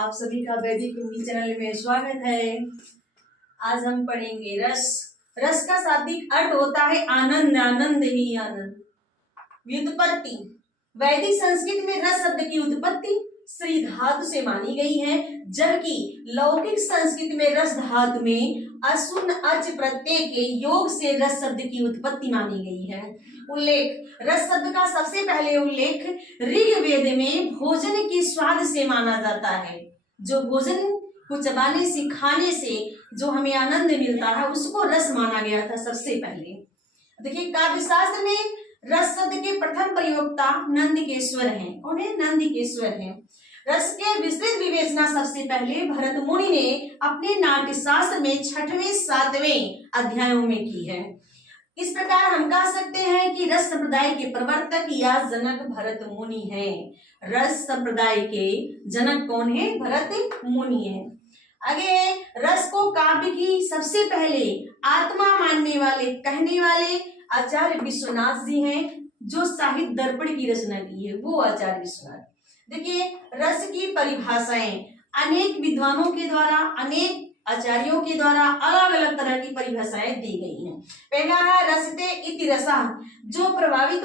आप सभी का वैदिक हिंदी चैनल में स्वागत है। आज हम पढ़ेंगे रस। रस का शाब्दिक अर्थ होता है आनंद, आनंद ही आनंद। व्युत्पत्ति, वैदिक संस्कृत में रस शब्द की उत्पत्ति श्री धातु से मानी गई है, जबकि लौकिक संस्कृत में रस धातु में अशुन अच प्रत्यय के योग से रस शब्द की उत्पत्ति मानी गई है। उल्लेख, रस शब्द का सबसे पहले उल्लेख ऋग्वेद में भोजन के स्वाद से माना जाता है। जो भोजन को चबाने से, खाने से जो हमें आनंद मिलता है उसको रस माना गया था सबसे पहले। देखिए, काव्य शास्त्र में रस शब्द के प्रथम प्रयोक्ता नंदिकेश्वर हैं। कौन है? नंदिकेश्वर हैं। रस के विस्तृत विवेचना सबसे पहले भरत मुनि ने अपने नाट्य शास्त्र में 6वें 7वें अध्यायों में की है। इस प्रकार हम कह सकते हैं कि रस संप्रदाय के प्रवर्तक या जनक भरत मुनि हैं। रस संप्रदाय के जनक कौन है? भरत मुनि है। आगे, रस को काव्य की सबसे पहले आत्मा मानने वाले, कहने वाले आचार्य विश्वनाथ जी हैं, जो साहित्य दर्पण की रचना की है, वो आचार्य विश्वनाथ। देखिए, रस की परिभाषाएं अनेक विद्वानों के द्वारा, अनेक आचार्यों के द्वारा अलग अलग तरह की परिभाषाएं दी गई हैं। पहला है रसते इति रसः, जो प्रवाहित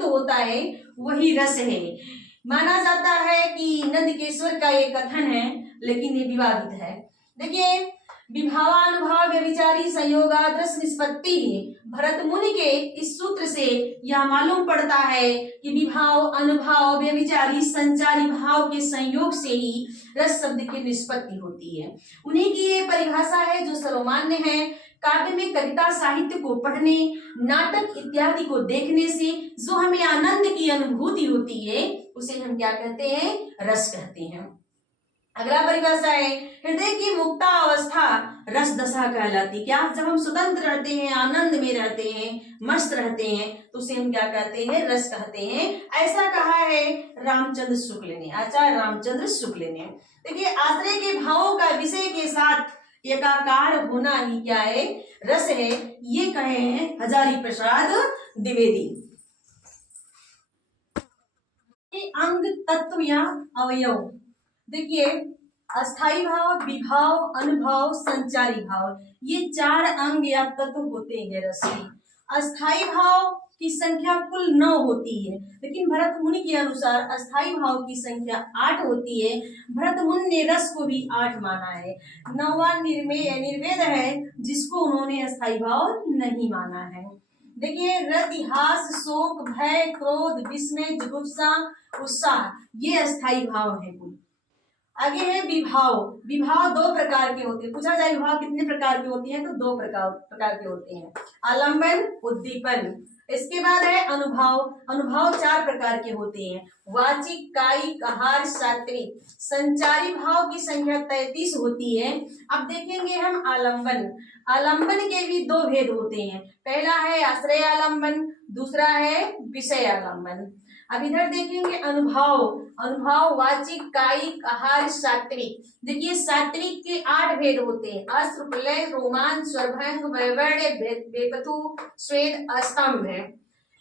होता है वही रस है। माना जाता है कि नंदिकेश्वर का ये कथन है, लेकिन ये विवादित है। देखिए, विभावानुभाव व्यभिचारी संयोगाद रस निष्पत्ति है। भरत मुनि के इस सूत्र से यह मालूम पड़ता है कि विभाव, अनुभाव, व्यभिचारी, संचारी भाव के संयोग से ही रस शब्द की निष्पत्ति होती है। उन्हीं की ये परिभाषा है जो सर्वमान्य है। काव्य में कविता साहित्य को पढ़ने, नाटक इत्यादि को देखने से जो हमें आनंद की अनुभूति होती है उसे हम क्या कहते हैं? रस कहते हैं। अगला परिभाषा है हृदय की मुक्ता अवस्था रस दशा कहलाती। क्या? जब हम स्वतंत्र रहते हैं, आनंद में रहते हैं, मस्त रहते हैं, तो उसे हम क्या कहते हैं? रस कहते हैं। ऐसा कहा है रामचंद्र शुक्ल ने, आचार्य रामचंद्र शुक्ल ने। देखिए, आश्रय के भावों का विषय के साथ एकाकार होना ही क्या है? रस है। ये कहे हैं हजारी प्रसाद द्विवेदी। अंग, तत्व या अवयव। देखिए, अस्थाई भाव, विभाव, अनुभाव, संचारी भाव, ये 4 अंग या तत्व होते हैं रस के। अस्थाई भाव की संख्या कुल 9 होती है, लेकिन भरत मुनि के अनुसार अस्थाई भाव की संख्या 8 होती है। भरत मुनि ने रस को भी 8 माना है। 9वां निर्वेद है, जिसको उन्होंने अस्थाई भाव नहीं माना है। देखिए, रतिहास, शोक, भय, क्रोध, विस्मय, जुगुप्सा, उत्साह, ये अस्थाई भाव है कुल। आगे है विभाव। विभाव 2 प्रकार के होते हैं। पूछा जाए विभाव कितने प्रकार के होते हैं, तो 2 प्रकार के होते हैं, आलम्बन, उद्दीपन। इसके बाद है अनुभाव। अनुभाव 4 प्रकार के होते हैं, वाचिक, कायिक, आहार, सात्विक। संचारी भाव की संख्या 33 होती है। अब देखेंगे हम आलम्बन। आलम्बन के भी 2 भेद होते हैं। पहला है आश्रय आलम्बन, दूसरा है विषय आलम्बन। अब इधर देखेंगे अनुभाव। अनुभाव वाचिक, कायिक, आहार, सात्विक। देखिए, सात्विक के 8 भेद होते हैं, अस्त्र, प्रलय, रोमांच, स्वरभंग, वैवर्ण्य, बेपतु, स्वेद, स्तंभ है।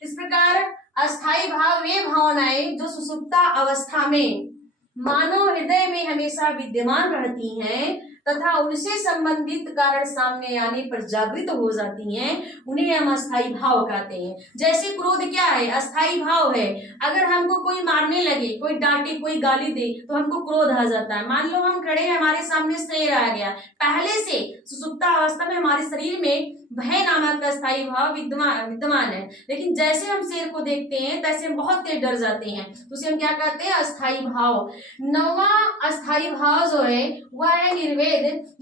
इस प्रकार अस्थाई भाव वे भावनाएं जो सुसुप्ता अवस्था में मानव हृदय में हमेशा विद्यमान रहती हैं तथा उनसे संबंधित कारण सामने आने पर जागृत हो जाती हैं, उन्हें हम अस्थाई भाव कहते हैं। जैसे क्रोध क्या है? अस्थाई भाव है। अगर हमको कोई मारने लगे, कोई डांटे, कोई गाली दे, तो हमको क्रोध आ जाता है। मान लो हम खड़े हैं, हमारे सामने शेर आ गया, पहले से सुसुप्ता अवस्था में हमारे शरीर में भय नामक का अस्थाई भाव विद्यमान है, लेकिन जैसे हम शेर को देखते हैं तैसे हम बहुत तेज डर जाते हैं, तो उसे हम क्या कहते हैं? अस्थाई भाव। 9वां अस्थाई भाव जो है वह है निर्वेद,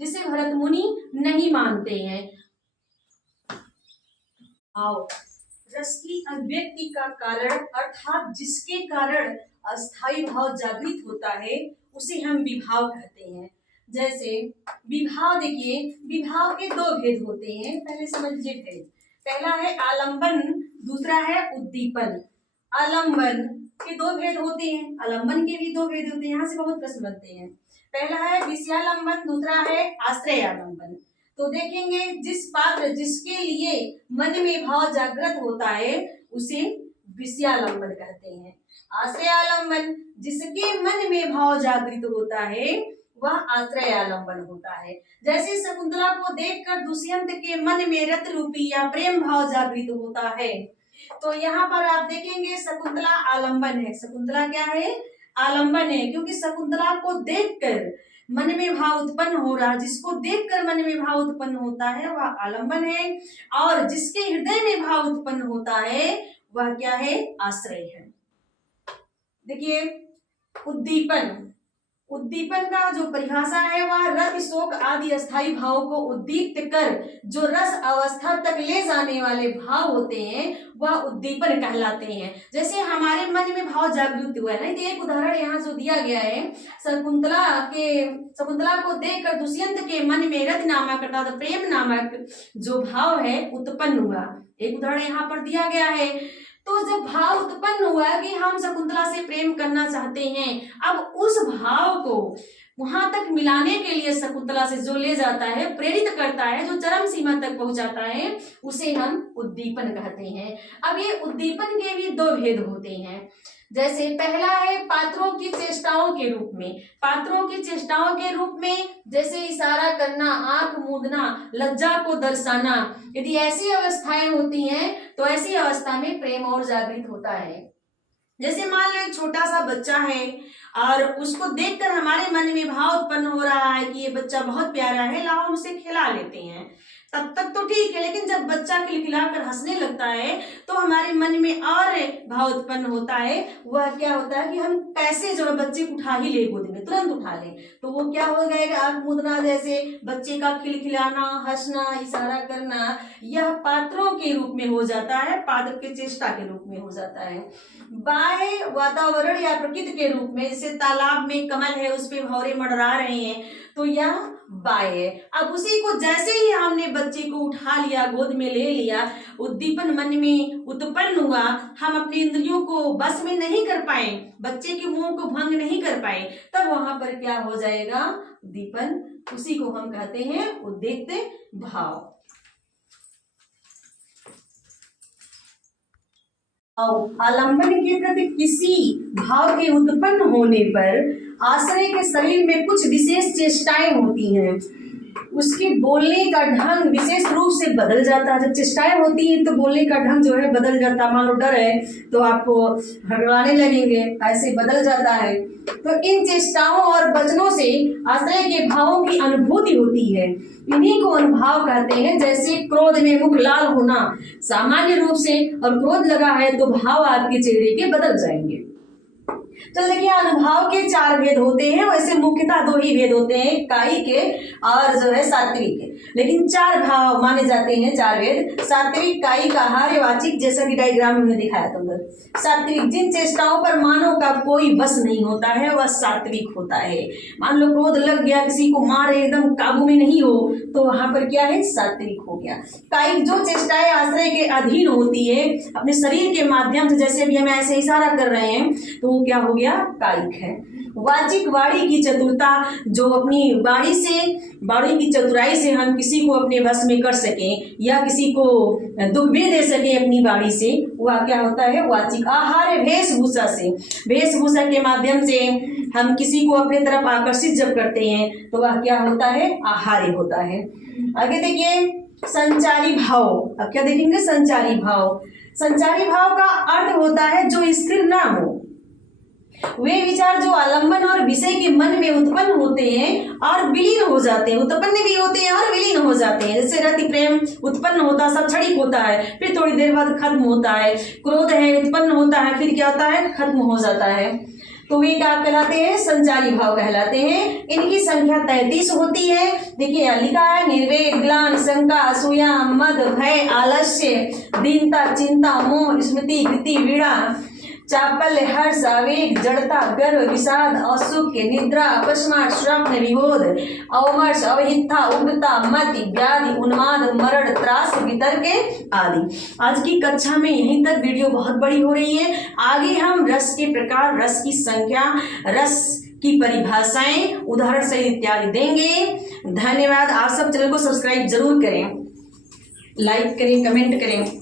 जिसे भरत मुनि नहीं मानते हैं। भाव रस की अभिव्यक्ति का कारण, अर्थात जिसके कारण अस्थाई भाव जागृत होता है उसे हम विभाव कहते हैं। जैसे विभाव, देखिए, विभाव के 2 भेद होते हैं। पहले समझिए भेद। पहला है आलंबन, दूसरा है उद्दीपन। आलंबन के 2 भेद होते हैं, आलंबन के भी 2 भेद होते हैं। यहाँ से बहुत प्रश्न बनते हैं। पहला है विषयालंबन, दूसरा है आश्रय आलंबन। तो देखेंगे, जिस पात्र, जिसके लिए मन में भाव जागृत होता है उसे विषयालंबन कहते हैं। आश्रयालंबन, जिसके मन में भाव जागृत होता है वह आश्रयालंबन होता है। जैसे शकुंतला को देखकर दुष्यंत के मन में रत रूपी या प्रेम भाव जागृत होता है, तो यहाँ पर आप देखेंगे शकुंतला आलंबन है। शकुंतला क्या है? आलंबन है, क्योंकि शकुंतला को देखकर मन में भाव उत्पन्न हो रहा, जिसको देखकर मन में भाव उत्पन्न होता है वह आलंबन है, और जिसके हृदय में भाव उत्पन्न होता है वह क्या है? आश्रय है। देखिए, उद्दीपन, उद्दीपन का जो परिभाषा है वह रति शोक आदि अस्थायी भाव को उद्दीप्त कर जो रस अवस्था तक ले जाने वाले भाव होते हैं वह उद्दीपन कहलाते हैं। जैसे हमारे मन में भाव जागृत हुआ है ना, तो एक उदाहरण यहाँ जो दिया गया है, शकुंतला को देखकर दुष्यंत के मन में रति नामक अर्थात प्रेम नामक जो भाव है उत्पन्न हुआ, एक उदाहरण यहाँ पर दिया गया है। तो जब भाव उत्पन्न हुआ कि हम शकुंतला से प्रेम करना चाहते हैं, अब उस भाव को वहां तक मिलाने के लिए शकुंतला से जो ले जाता है, प्रेरित करता है, जो चरम सीमा तक पहुंचाता है, उसे हम उद्दीपन कहते हैं। अब ये उद्दीपन के भी दो भेद होते हैं। जैसे पहला है पात्रों की चेष्टाओं के रूप में। पात्रों की चेष्टाओं के रूप में जैसे इशारा करना, आंख मूंदना, लज्जा को दर्शाना, यदि ऐसी अवस्थाएं होती हैं तो ऐसी अवस्था में प्रेम और जागृत होता है। जैसे मान लो एक छोटा सा बच्चा है और उसको देखकर हमारे मन में भाव उत्पन्न हो रहा है कि ये बच्चा बहुत प्यारा है, लाओ हम उसे खिला लेते हैं, तब तक तो ठीक है। लेकिन जब बच्चा खिलखिलाकर हंसने लगता है तो हमारे मन में और भाव उत्पन्न होता है। वह क्या होता है कि हम कैसे जो है बच्चे को उठा ही ले, गोद में तुरंत उठा ले, तो वो क्या हो जाएगा? आंख मूंदना, जैसे बच्चे का खिलखिलाना, हंसना, इशारा करना, यह पात्रों के रूप में हो जाता है, पात्र के चेष्टा के रूप में हो जाता है। बाह्य वातावरण या प्रकृति के रूप में, जैसे तालाब में कमल है, उस पे भौरे मंडरा रहे हैं, तो यह बाह्य। अब उसी को जैसे ही हमने बच्चे को उठा लिया, गोद में ले लिया, उद्दीपन मन में उत्पन्न हुआ, हम अपनी इंद्रियों को बस में नहीं कर पाए, बच्चे के मुंह को भंग नहीं कर पाए, तब वहां पर क्या हो जाएगा? उद्दीपन। उसी को हम कहते हैं उद्दीप्त भाव। आलंबन के प्रति किसी भाव के उत्पन्न होने पर आश्रय के शरीर में कुछ विशेष चेष्टाएं होती हैं, उसके बोलने का ढंग विशेष रूप से बदल जाता है। जब चेष्टाएं होती हैं तो बोलने का ढंग जो है बदल जाता है। मान लो डर है तो आपको हड़बड़ाने लगेंगे, ऐसे बदल जाता है। तो इन चेष्टाओं और वचनों से आश्रय के भावों की अनुभूति होती है, इन्हीं को अनुभाव कहते हैं। जैसे क्रोध में मुख लाल होना सामान्य रूप से, और क्रोध लगा है तो भाव आपके चेहरे के बदल जाएंगे। तो देखिए, अनुभाव के 4 भेद होते हैं, वैसे मुख्यतः 2 ही भेद होते हैं, कायिक के और जो है सात्विक के, लेकिन 4 भाव माने जाते हैं, 4 भेद, सात्विक, कायिक, आहार्य, वाचिक, जैसा कि डायग्राम में हमने दिखाया था उधर। सात्विक, जिन चेष्टाओं पर मानव का कोई बस नहीं होता है वह सात्विक होता है। मान लो क्रोध लग गया, किसी को मारे, एकदम काबू में नहीं हो, तो वहां पर क्या है? सात्विक हो गया। कायिक, जो चेष्टाएं आश्रय के अधीन होती है, अपने शरीर के माध्यम से, जैसे अभी हम ऐसे इशारा कर रहे हैं, तो वो क्या हो गया? कायिक है। वाचिक, वाणी की चतुरता, जो अपनी वाणी की चतुराई से हम किसी को अपने वश में कर सकें या किसी को दुख भी दे सके अपनी वाणी से, वह क्या होता है? वाचिक। आहार्य, वेशभूषा से, वेशभूषा के माध्यम से हम किसी को अपने तरफ आकर्षित जब करते हैं तो वह क्या होता है? आहार्य होता है। आगे देखिए, संचारी भाव। अब क्या देखेंगे? संचारी भाव। संचारी भाव का अर्थ होता है जो स्थिर ना हो, वे विचार जो आलंबन और विषय के मन में उत्पन्न होते हैं और विलीन हो जाते हैं, उत्पन्न भी होते हैं और विलीन हो जाते हैं। जैसे रति प्रेम उत्पन्न होता है, सब क्षणिक होता है, फिर थोड़ी देर बाद खत्म होता है। क्रोध है, उत्पन्न होता है, फिर क्या होता है? खत्म हो जाता है। तो वे क्या कहलाते हैं? संचारी भाव कहलाते हैं। इनकी संख्या 33 होती है। देखिए यहाँ लिखा है, निर्वेद, ग्लानि, शंका, असूया, मद, भय, आलस्य, दीनता, चिंता, मोह, स्मृति, कृति, वीणा, चापल्य, हर्ष, आवेग, जड़ता, गर्व, विषाद, असुख, निद्रा, अपस्मार, स्वप्न, विबोध, अवमर्श, अवहिता, उग्रता, मति, व्याधि, उन्माद, मरण, त्रास, वितर्क आदि। आज की कक्षा में यहीं तक, वीडियो बहुत बड़ी हो रही है। आगे हम रस के प्रकार, रस की संख्या, रस की परिभाषाएं, उदाहरण सहित इत्यादि देंगे। धन्यवाद। आप सब चैनल को सब्सक्राइब जरूर करें, लाइक करें, कमेंट करें।